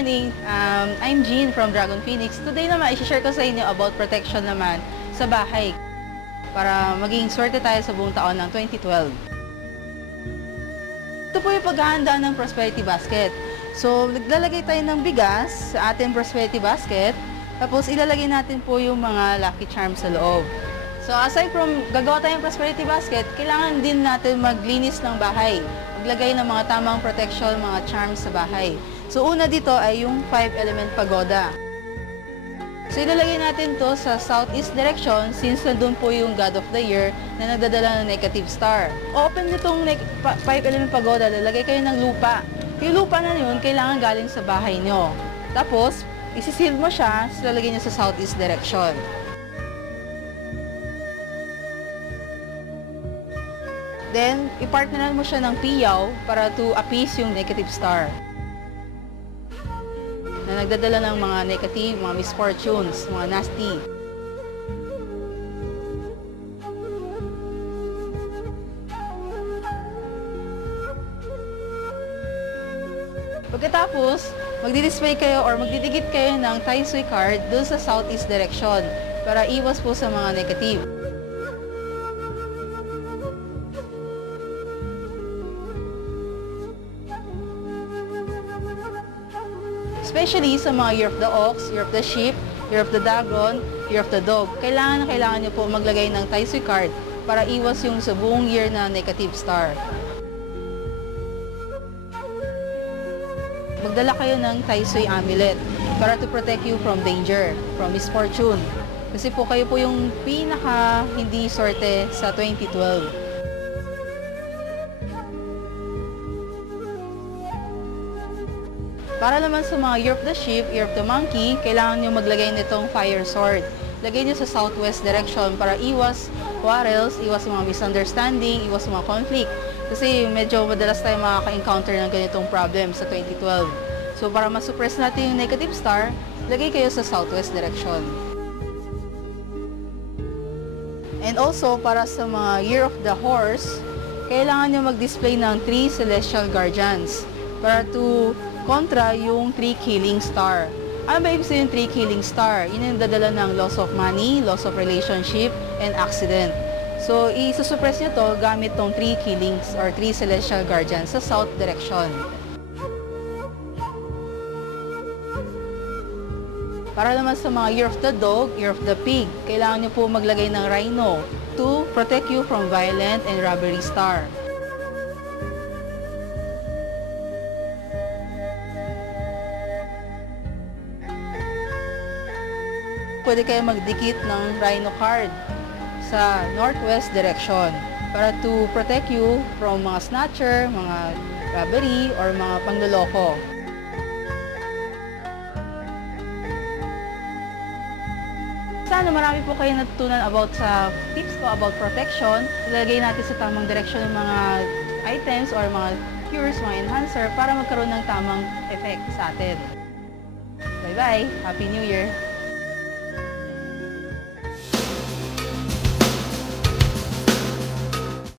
morning. I'm Jean from Dragon Phoenix. Today naman, i-share ko sa inyo about protection naman sa bahay para maging swerte tayo sa buong taon ng 2012. Ito po yung paghahanda ng prosperity basket. So, naglalagay tayo ng bigas sa ating prosperity basket. Tapos, ilalagay natin po yung mga lucky charms sa loob. So, aside from gagawa tayong prosperity basket, kailangan din natin maglinis ng bahay. Maglagay ng mga tamang protection, mga charms sa bahay. So, una dito ay yung 5-element pagoda. So, ilalagay natin to sa southeast direction since nandun po yung God of the Year na nagdadala ng negative star. Open nitong 5-element pagoda, lalagay kayo ng lupa. Yung lupa na yun, kailangan galing sa bahay nyo. Tapos, isisil mo siya, lalagay nyo sa southeast direction. Then, ipartneran mo siya ng piyaw para to appease yung negative star na nagdadala ng mga negative, mga misfortunes, mga nasty. Pagkatapos, magdi-display kayo or magdidikit kayo ng Tai Sui card doon sa southeast direction para iwas po sa mga negative. Especially sa mga Year of the Ox, Year of the Sheep, Year of the Dragon, Year of the Dog. Kailangan nyo po maglagay ng Tai Sui card para iwas yung sa buong year na negative star. Magdala kayo ng Tai Sui amulet para to protect you from danger, from misfortune. Kasi po kayo po yung pinaka hindi swerte sa 2012. Para naman sa mga Year of the Sheep, Year of the Monkey, kailangan nyo maglagay nitong fire sword. Lagay nyo sa southwest direction para iwas quarrels, iwas mga misunderstanding, iwas mga conflict. Kasi medyo madalas tayo makaka-encounter ng ganitong problem sa 2012. So para masuppress natin yung negative star, lagay kayo sa southwest direction. And also, para sa mga Year of the Horse, kailangan nyo mag-display ng 3 celestial guardians para to kontra yung 3 killing star. Ano ba ibig sabihin yung 3 killing star? Yun yung dadala ng loss of money, loss of relationship, and accident. So, isusuppress nyo to gamit tong 3 killings or 3 celestial guardians sa south direction. Para naman sa mga Year of the Dog, Year of the Pig, kailangan nyo po maglagay ng rhino to protect you from violent and robbery star. Pwede kayo magdikit ng rhino card sa northwest direction para to protect you from mga snatcher, mga robbery, or mga pangloloko. Sana marami po kayo natutunan about sa tips ko about protection. Ilagay natin sa tamang direction ng mga items or mga cures, mga enhancer para magkaroon ng tamang effect sa atin. Bye-bye! Happy New Year!